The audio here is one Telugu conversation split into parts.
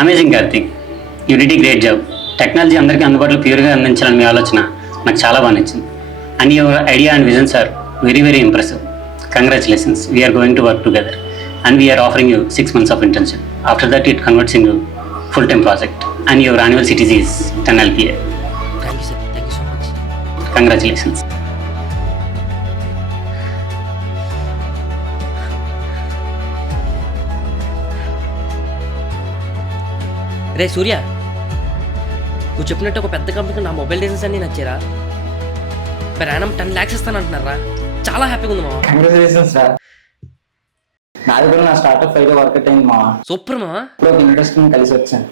Amazing Karthik, you did a great job. Technology అందరికీ అందుబాటులో ప్యూర్గా అందించాలని మీ ఆలోచన నాకు చాలా బాగా నచ్చింది. And your idea and visions are very very impressive. Congratulations, we are going to work together and we are offering you 6 months of internship. After that it converts into full-time project and your annual CTC is 10 LPA. Thank you, sir. Thank you so much. Congratulations. రే సూర్య, నువ్వు చెప్పినట్టు ఒక పెద్ద కంపెనీకి నా మొబైల్ డిజైన్స్ అన్ని నచ్చారా? per annum 10 lakhs ఇస్తానంటున్నారా? చాలా హ్యాపీగా ఉంది మావా. కంగ్రాచులేషన్స్ రా. నాది కూడా నా స్టార్ట్అప్ ఫైల్ వర్కౌట్ అయింది మావా. సూపర్ మావా. ఇప్పుడు ఒక ఇంట్రెస్టింగ్ కలిసి వచ్చాను.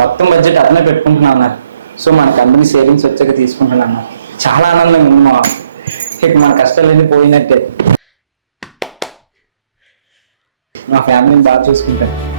మొత్తం బడ్జెట్ అతనే పెట్టుకుంటున్నా అన్నారు. సో మన కంపెనీ సేవింగ్స్ వచ్చాక తీసుకుంటున్నా. చాలా ఆనందంగా ఉంది మా. ఇక మన కష్టాలన్నీ పోయినట్టే. మా ఫ్యామిలీని బాగా చూసుకుంటాను.